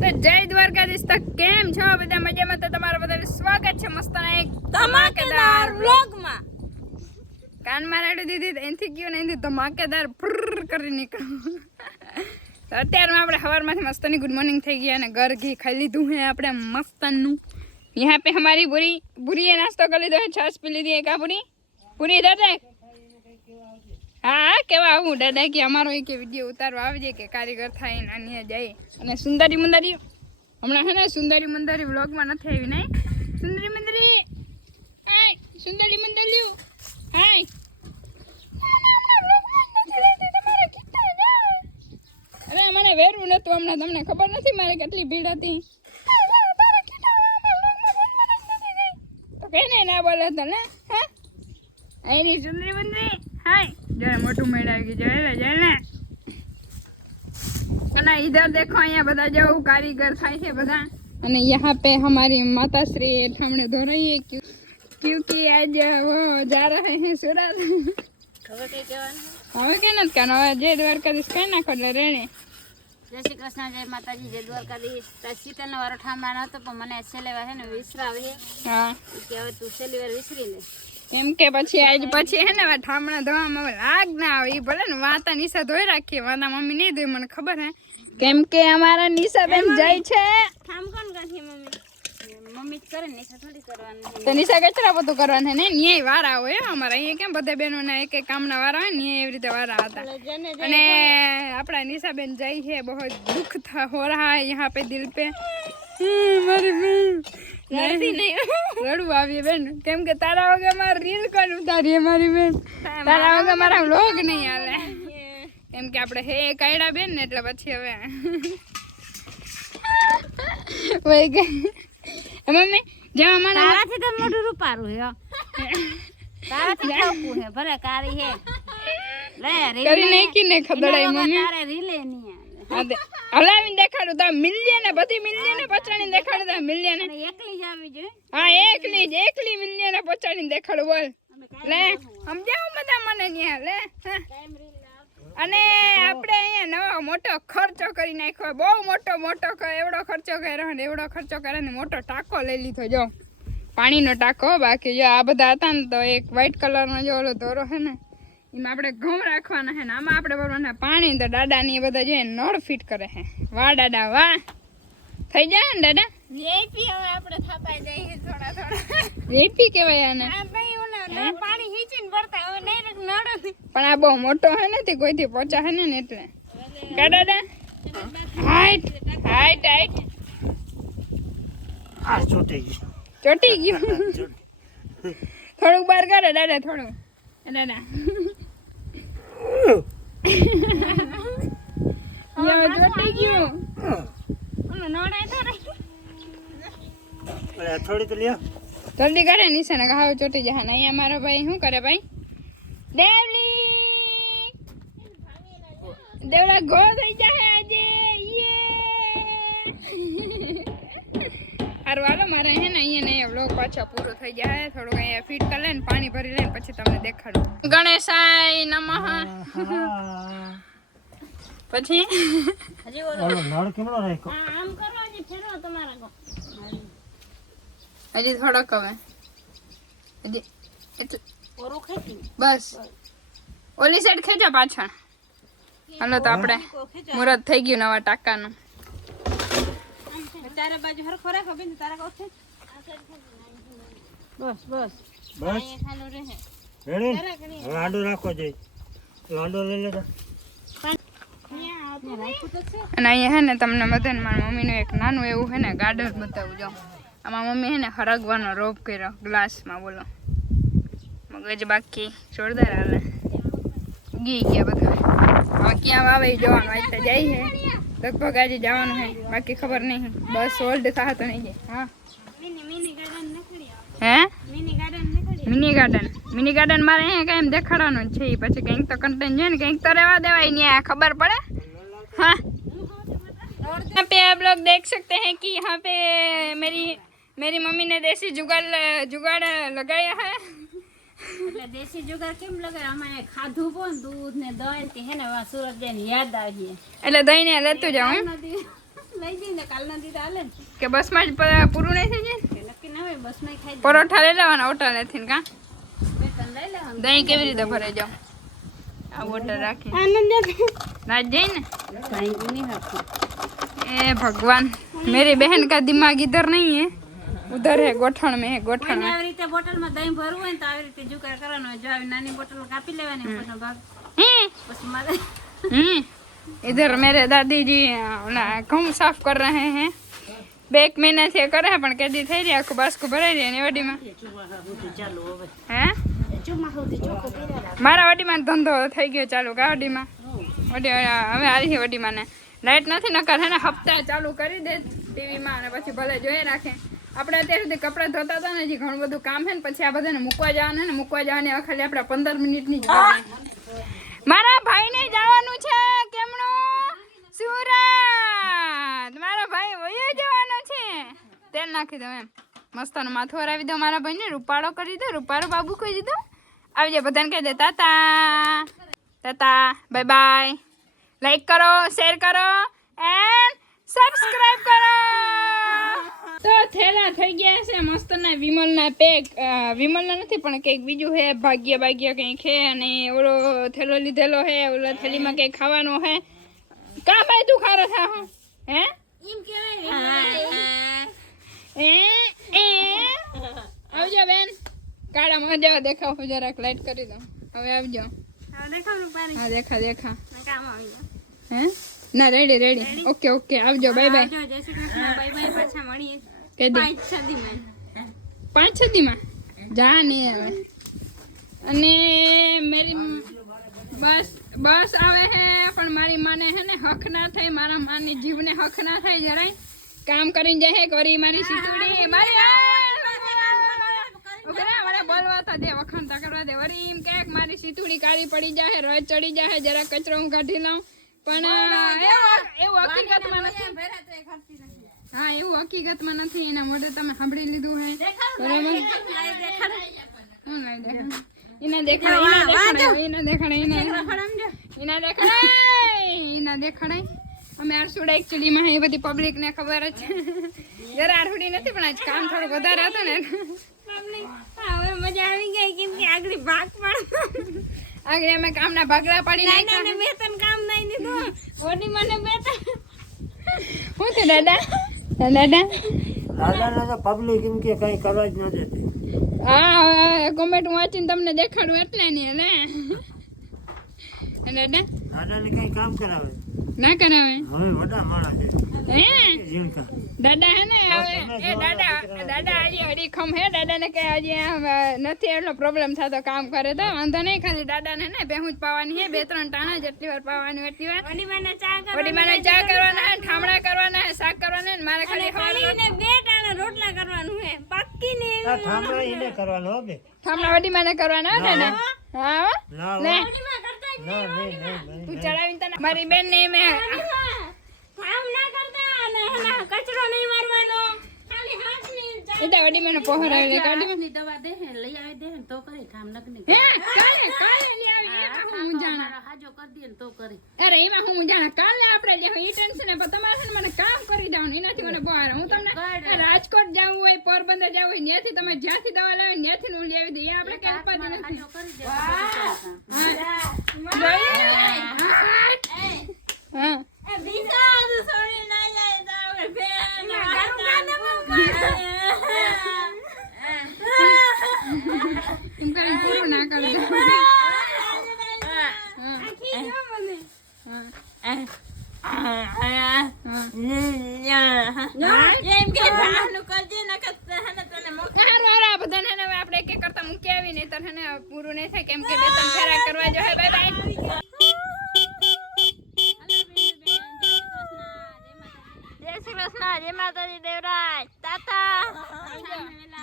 તો જય દ્વારકાધીશ. તો કેમ છો બધા? મજામાં? તો તમારું બધાનું સ્વાગત છે મસ્તના એક ધમાકેદાર વ્લોગમાં. કાનમાં રાડું દીધી એનથી ગયો ને એનથી ધમાકેદાર ફ્ર કરી નીકળ્યું. તો અત્યારમાં આપણે સવારમાંથી મસ્તની ગુડ મોર્નિંગ થઈ ગયા અને ઘર ઘી ખાઈ લીધું है આપણે મસ્તનું. यहाँ पे हमारी बुरी नाश्तो कर लीधो है, छाछ पी लीधी है. का पूरी दादा हाँ केवा आવું દાદા કે અમારો એક વિડિયો ઉતારવા આવજે કે કારીગર થાય નાની જાય. અને સુંદરી મુંદરી હમણાં હે ને સુંદરી મુંદરી વ્લોગમાં નથી આવી નહીં. સુંદરી મુંદરી હાય, સુંદરી મુંદરી હાય. અરે મને વેરવું નતું હમણાં, તમને ખબર નથી મારે કેટલી ભીડ હતી. તો કઈ ના બોલે તો ને હા એની સુંદરી મુંદરી हाय जरा मोटू मेड़ा की जयला અને इधर देखो અહીંયા બધા जो कारीगर થાય છે બધા. અને यहाँ पे हमारी माता श्री हमने धो रही है क्योंकि आज वो जा रहे हैं सूरत. હવે કઈ કહેવાનું? હવે કે નથી કાનો હવે જય દ્વારકાધીશ કઈ નાખો એટલે રેણે. જય શ્રી કૃષ્ણ, જય માતાજી, જય દ્વારકાધીશ. શીતલનો વારો ઠામવાનો હતો પણ મને છેલ્લે વાર છે ને વિસરાવી હા કે હવે તું છેલ્લી વાર વિસરી લે. એમ કે પછી આજ પછી હે ને ઠામણા ધોવામાં લાગ ના આવે. ઈ ભલે ને વાતા નિશા ધોઈ રાખીએ, વાતા મમ્મી નહીં ધોઈ મને ખબર હે. કેમ કે અમારા નિશા બેન જાય છે. ઠામ કોણ કાઢી? મમ્મી જ કરે, નિશા થોડી કરવાની. તો નિશા કચરા પોતું કરવાનું છે ને ન્યાય વારા હોય અમારા અહીંયા. કેમ બધા બહેનોના એક એક કામના વારા હોય ને એવી રીતે વારા હતા. અને આપણા નિશા બેન જાય છે. બહુ દુઃખ હો રહા है यहाँ पे दिल पे. મારી બેન રડવું આવીએ બેન, કેમ કે તારા વગર મારે રીલ કોણ ઉતારીએ મારી બેન. તારા વગર મારા વ્લોગ નહીં હાલે. કેમ કે આપણે હે કાયડા બેન ને એટલે પછી હવે વઈ ગઈ મમ્મી જેમ અમારા તારાથી તો મોઢું રૂપારું હે. તારાથી ચોખ્ખું હે, ભલે કારી હે. લે કરી નાખી ને ખદડાઈ મમ્મી. તારે રીલે નહીં આદે હલાવીને દેખાડું તો મિલજે ને, બધી મિલજે ને પચાડીને દેખાડું તો મિલજે ને. એકલી જ આવી જોઈએ. હા એકલી મિલજે ને પચાડીને દેખાડું બોલ. લે સમજાવ બધા મને ન્યા લે. અને આપણે અહીંયા નવો મોટો ખર્ચો કરી નાખ્યો, બહુ મોટો એવડો ખર્ચો કર્યો ને એવડો ખર્ચો કરે ને મોટો ટાંકો લઈ લીધો. જો પાણીનો ટાંકો. બાકી જો આ બધા હતા ને તો એક વ્હાઈટ કલરનો જો ઓલો દોરો છે ને એમાં આપણે ઘઉં રાખવાના છે ને આમાં આપણે ભરવાના પાણી. તો દાદા ની એ બધા જે નળ ફિટ કરે છે. વાહ દાદા વાહ, થઈ જાય ને દાદા. વીઆઈપી હવે આપણે થતા જઈએ થોડા. વીઆઈપી કહેવાય આને. પાણી હીચીને ભરતા હવે ડાયરેક્ટ નળ. પણ આ બહુ મોટો હે નથી કોઈથી પહોંચા હે ને એટલે કા દાદા. હાઈટ આ ચોટી ગયું. થોડુંક બહાર કરે દાદા, થોડું દાદા. ચોટી ગયું. થોડી તો લ્યો. જલ્દી કરે નિશાને હાવ ચોટી જાય ને. અહીંયા મારો ભાઈ શું કરે ભાઈ? દેવલા ગો થઈ જાય આજે. સારું હાલો મારે હે ને અહીંયા ને વ્લોગ પાછા પૂરો થઈ જાય. થોડુંક અહીંયા ફીટ કરી લે ને પાણી ભરી લે પછી તમને દેખાડું. ગણેશાય નમઃ. પછી હજી ઓલો નળ કેમનો રાખ્યો? આમ કરો, હજી ફેરવો તમારા કો. હજી થોડોક હવે હજી ઓરું ખેંચી બસ ઓલી સાઈડ ખેંચો પાછળ. હાલો તો આપણે મુહૂર્ત થઈ ગયું નવા ટાંકાનું. ચારે બાજુ હરખો રાખો બેન. તારા કો ખેંચ. બસ બસ ખાલો રહે. રેડી હવે આડો રાખો જઈ. લાંડો લઈ લેજો. અને અહીંયા હે ને તમને બધાને મારા મમ્મીનું એક નાનું એવું હે ને ગાર્ડન બતાવું. જો આમાં મમ્મી હે ને હરગવાનો રોપ કર્યો ગ્લાસમાં. બોલો મગજ બાકી જોરદાર હાલે. ગઈ ગયા બધા. હવે ક્યાં વાવે જવાનું આજ તો જાય છે. લગભગ આજે જવાનું છે, બાકી ખબર નહીં. બસ ઓલ્ડ થા તો નહીં જાય. હા હે મિની ગાર્ડન મારે અહીંયા કાંઈ એમ દેખાડવાનું જ છે. પછી કંઈક તો કન્ટેન્ટ છે ને કંઈક તો રહેવા દેવાય નહીં, ખબર પડે. हाँ यहाँ पे आप लोग देख सकते हैं कि यहाँ पे मेरी मम्मी ने देसी जुगाड़ लगाया है. એટલે દેશી જુગાર કેમ લગાડે? અમારે ખાધું પણ દૂધ ને દહીં કે હે ને સુરત જઈને યાદ આવી. એટલે દહીં ને લેતું જાઉં એમ. લઈ જઈને કાલના દી હાલે ને કે બસમાં જ પૂરું નહીં થઈ જાય કે નક્કી ના હોય બસમાં ખાઈ પરોઠા લઈ લેવાના ઓટા લેથી કા બે ત્રણ લઈ લેવાનું દહીં કેવી રીતે ભરાઈ જાવ આ બોટલ રાખી રાત જઈને ભાઈ નહીં હતું ए भगवान मेरी बहन का दिमाग इधर नहीं है उधर है गोठण में है गोठण में આવી રીતે બોટલમાં દહીં ભરવું હોય ને તો આવી રીતે જુગાર કરવાનો હોય. જો આવી નાની બોટલ કાપી લેવાની ઉપરનો ભાગ પછી મારે इधर मेरे दादी जी घूम साफ कर रहे हैं 2 महीने से करे हैं पण केदी થઈ રહી આખું બાસ્કું ભરાઈ રહી ને વડીમાં હે મારા વડીમાં ધંધો થઈ ગયો ચાલુ કા વડીમાં વડી હવે આલી વડીમાં ને લાઈટ નથી નકર હે ને હપ્તા ચાલુ કરી દે ટીવીમાં અને પછી ભલે જોઈ રાખે આપણે અત્યાર સુધી કપડાં ધોતા હતા ને હજી ઘણું બધું કામ છે ને પછી આ બધાને મૂકવા જવાનું ને મૂકવા જવાની ખાલી આપણે 15 મિનિટની જ મારા ભાઈને જવાનું છે કેમનો સુરત મારા ભાઈ વયો જવાનો છે તેલ નાખી દો એમ મસ્તાનું માથું હરાવી દો મારા ભાઈને રૂપાળો કરી દો રૂપાળો બાબુ કહી દીધો આવી જાય બધાને કહી દે તાતા તાતા બાય બાય લાઈક કરો શેર કરો એન્ડ સબસ્ક્રાઇબ કરો તો થેલા થઈ ગયા છે મસ્તના વિમલના પેક વિમલના નથી પણ કંઈક બીજું છે ભાગ્ય કંઈક છે અને ઓલો થેલો લીધેલો છે ઓલા થેલીમાં કંઈક ખાવાનું છે કા ભાઈ તું ખારો થા હું હે એમ કહેવાય આવજો બેન કાળા મજા દેખાવ જરાક લાઈટ કરી દો હવે આવજો દેખાવાનું પારી હા દેખા કામ આવી ગયો હે ના રેડી ઓકે આવજો બાય બાય જો જય શ્રી કૃષ્ણ બાય બાય પાછા મળીએ કે દે 5-6 દીમાં 5-6 દીમાં જા નહીં આવે અને મેરી બસ આવે હે પણ મારી માને હે ને હક ના થાય મારા માની જીવને હક ના થાય જરાય કામ કરીને જાય કરી મારી સીતુડી મારી મને બોલવા તો દે વખાણતા કરવા દે વરી એમ કે મારી સીતુડી કાળી પડી જાય રજ ચડી જાય જરા કચરો હું કાઢી લઉં પણ એવું હકીકતમાં નથી હા એવું હકીકતમાં નથી એના મોઢે તમે સાંભળી લીધું હે બરાબર એના દેખાડાય અમે આરસુડા એકચ્યુઅલીમાં એ બધી પબ્લિકને ખબર જ છે જરા આરસુડી નથી પણ આજ કામ થોડું વધારે હતું ને હવે મજા આવી ગઈ કેમ કે આગળ ભાગ પણ આગળ અમે કામના ભાગલા પાડી નાના બે ત્રણ કામ નહીં દીધું ઓડી મને બે હું છે દાદા દાદાને તો પબ્લિક એમ કે કઈ કરવા જ ન દેતી હા કોમેન્ટ વાંચીને તમને દેખાડું એટલે નહીં દાદા દાદાને કઈ કામ કરાવે ના કરાવે હવે વડા માણસ છે હે જીણકા દાદા હે ને હવે એ દાદા આજે હરીખમ હે દાદાને કે આજે નથી એટલો પ્રોબ્લેમ થતો કામ કરે તો વાંધો નહીં ખાલી દાદાને ને ભેહું જ પાવાની હે 2-3 ટાણા જેટલી વાર પાવાની એટલી વાર વડી મને ચા કરવાના હે ઠામડા કરવાના હે શાક કરવાના હે મારે ખાલી ખાલી 2 ટાણા રોટલા કરવાનું હે પાક્કી ને ઠામડા એને કરવાનો હો બે ઠામડા વડી મને કરવાના હે દાદા હા ના લે ના નહીં તું ચડાવીને તને મારી બેન ને મેં કામ ના કરતા અને કચરો નહીં મારવાનો ખાલી હાથની એટા વડી મને પહોર આવી લે કાઢી ની દવા દે હે લઈ આવી દે હે તો કરી કામ નકની હે કાલે લે આવી એમાં હું જાણા હાજો કરી દે તો કરી અરે એમાં હું જાણા કાલે આપણે જે ઈ ટેન્શન હે પણ તમારે છે ને મને કામ કરી જાવ એનાથી મને બહાર હું તમને રાજકોટ જાવું હોય પોરબંદર જાવું હોય ત્યાંથી તમે જ્યાંથી દવા લાવે ત્યાંથી હું લઈ આવી દે આપણે કઈ ઉપાધિ નથી કરી દે હા એ બીજા સોરી ના જાય તો આપણે ફેર એમ કાંઈ પૂરું ના કરજો આપણે એક એક કરતા મૂકી આવી નહીં તો પૂરું નહીં થાય કેમ કે 2-3 ફેરા કરવા જો બાય બાય જય શ્રી કૃષ્ણ જય માતાજી દેવરાજ તાતા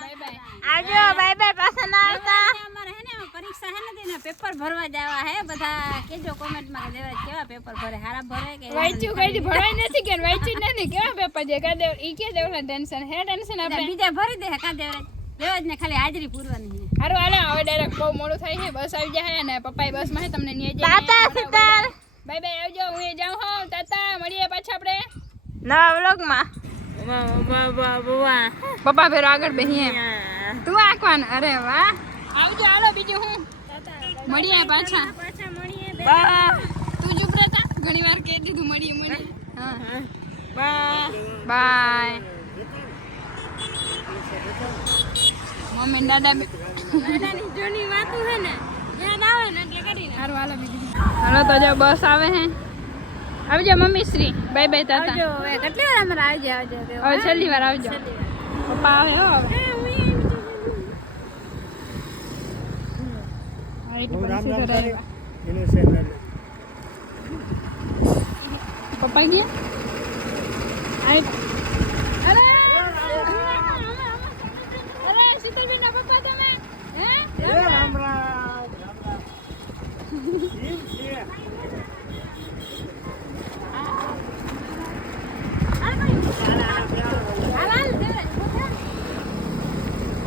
બાય બાય આવજો બાય બાય પાછા ના આવતા અમારે હે ને પરીક્ષા હે ને તેના પેપર ભરવા જવા હે બધા કેજો કોમેન્ટ માં કે દેવરાજ કેવા પેપર ભરે હારા ભરે કે વાંચ્યું કઈ ભરાય નથી કે વાંચ્યું નથી કેવા પેપર જે કા દેવ ઈ કે દેવના ટેન્શન હે ટેન્શન આપણે બીજા ભરી દે કા દેવરાજ ને ખાલી હાજરી પૂરવાની છે હારું હાલો હવે ડાયરેક્ટ બહુ મોડું થાય છે બસ આવી જાય અને પપ્પાએ બસમાં હે તમને ન્યા જઈને તાતા સીતાર બાય બાય આવજો હું એ જાઉં હો તાતા મળીએ પાછા આપણે નવા વ્લોગમાં પપ્પા ફેરો આગળ બેહીએ તું આંકવાન અરે વાહ આવજો હાલો બીજું હું મળીએ પાછા તું ચૂપ રહેતા ઘણી વાર કહી દીધું મળીએ હા બાય મમ્મી દાદા દાદાની જૂની વાતો છે ને યાદ આવે ને એટલે કરી હારું હાલો બીજું હાલો તો જો બસ આવે હે આવજો મમ્મી શ્રી બાય બાય તાતા કેટલી વાર અમારે આવજો હવે છેલ્લી વાર આવજો પપ્પા આવે હો હવે પપ્પા ગયા અરે અરે શીતલબેન ના પપ્પા તમે હે રામ રામ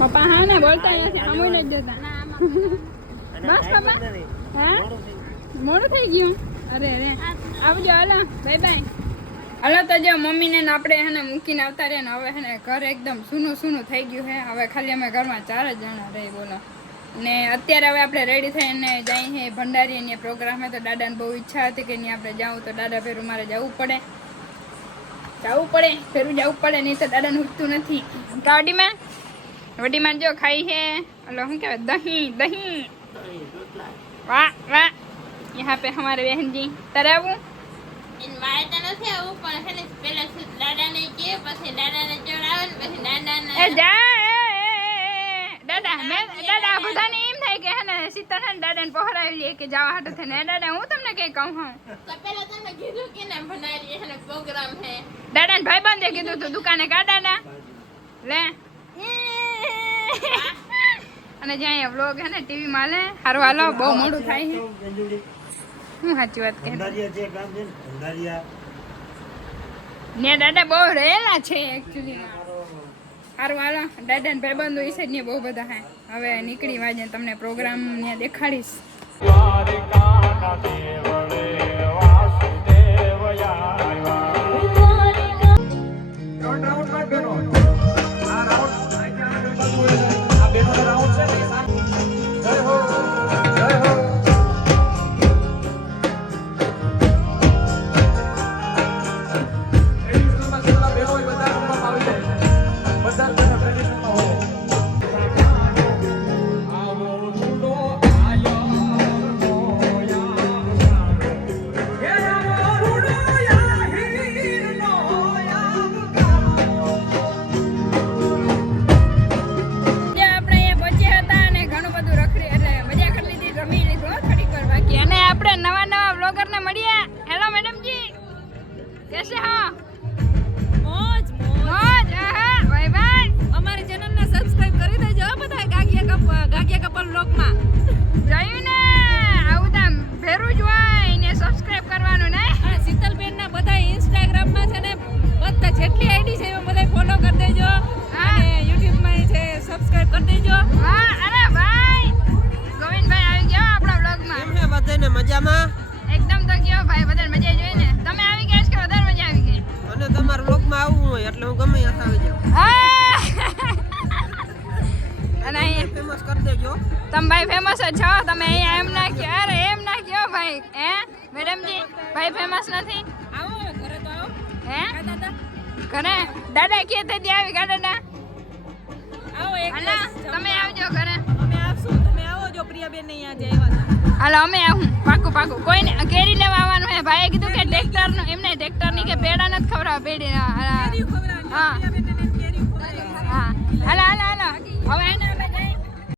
પપ્પા હા ને બોલતા નથી આમ નથી દેતા બસ પપ્પા હા મોડું થઈ ગયું અરે અરે આવજો હાલો બાય બાય હાલો તો જો મમ્મીને ને આપણે હેને મૂકીને આવતા રહ્યા ને હવે હેને ઘર એકદમ સૂનું સૂનું થઈ ગયું છે હવે ખાલી અમે ઘરમાં 4 જ જણા રહી બોલો ને અત્યારે હવે આપણે રેડી થઈને જઈએ છે ભંડારી અને પ્રોગ્રામ તો દાદાને બહુ ઈચ્છા હતી કે ત્યાં આપણે જાવું તો દાદા ફેરું મારે જવું પડે ફેરું જવું પડે નહીં તો દાદાને ઉઠતું નથી વડીમાં જો ખાઈ છે હલો શું કહેવાય દહીં વાહ વાહ यहाँ पे हमारे बहन जी तारे आવું इन મારે તો નથી આવું પણ છે ને પેલા દાદાને કે પછી દાદાને ચડાવે ને પછી દાદાને એ જા દાદા દાદા બધાને એમ થાય કે હે ને સીતા ને દાદાને પહોરાવી લે કે જાવા હાટે થઈને દાદા હું તમને કઈ કહું હું તો પેલા તમે કીધું કે ને ભણારી છે ને પ્રોગ્રામ છે દાદાને ભાઈબંધે કીધું તું દુકાને કા દાદા લે અને જ્યાં વ્લોગ હે ને ટીવી માં લે હારું હાલો બહુ મોડું થાય છે હું સાચી વાત કહે ને દાદા બહુ રહેલા છે એકચ્યુઅલી સારું હાલો દાદા ને ભાઈબંધો વિશે ને બહુ બધા હે હવે નીકળી વાજે તમને પ્રોગ્રામ ત્યાં દેખાડીશ कैसे हो મોજ મોજ આહા ભાઈ ભાઈ અમારી ચેનલ ને સબસ્ક્રાઇબ કરી દેજો બધા ગાગિયા કપલ વ્લોગમાં જોયું ને આવું તો ભેરું જ હોય ને સબસ્ક્રાઇબ કરવાનું ને અને શીતલબેન ના બધા ઇન્સ્ટાગ્રામ માં છે ને બધા જેટલી આઈડી છે એ બધા ફોલો કરી દેજો અને યુટ્યુબ માં છે સબસ્ક્રાઇબ કરી દેજો વાહ અરે ભાઈ ગોવિંદભાઈ આવી ગયા આપણા વ્લોગ માં કેમ છે બધાને મજામાં એકદમ તો ગયો ભાઈ બધાને મજા જોઈ ને તમે આવી ગયા છો કે વધારે મજા આવી ગઈ અને તમારા વ્લોગમાં આવવું હોય એટલે હું ગમે ત્યાં આવી જાઉં અને અહીંયા ફેમસ કરી દેજો તમે ભાઈ ફેમસ જ છો તમે અહીંયા એમ ના કહો અરે એમ ના કહો ભાઈ હે મેડમજી ભાઈ ફેમસ નથી આવો ઘરે તો આવો હે દાદા ઘરે દાદા કે તે ત્યાં આવી કા દાદા આવો એક હાલો તમે આવજો ઘરે અમે આવશું તમે આવો જો પ્રિયાબેન ને અહીંયા જ આવ્યા હતા હાલો અમે આવું પાકું કોઈને કેરી લેવા આવવાનું હે ભાઈએ કીધું કે ટ્રેક્ટર નું એમને ટ્રેક્ટર ની કે પેડા નથી ખવડાવ પેડી હા હા હાલો હવે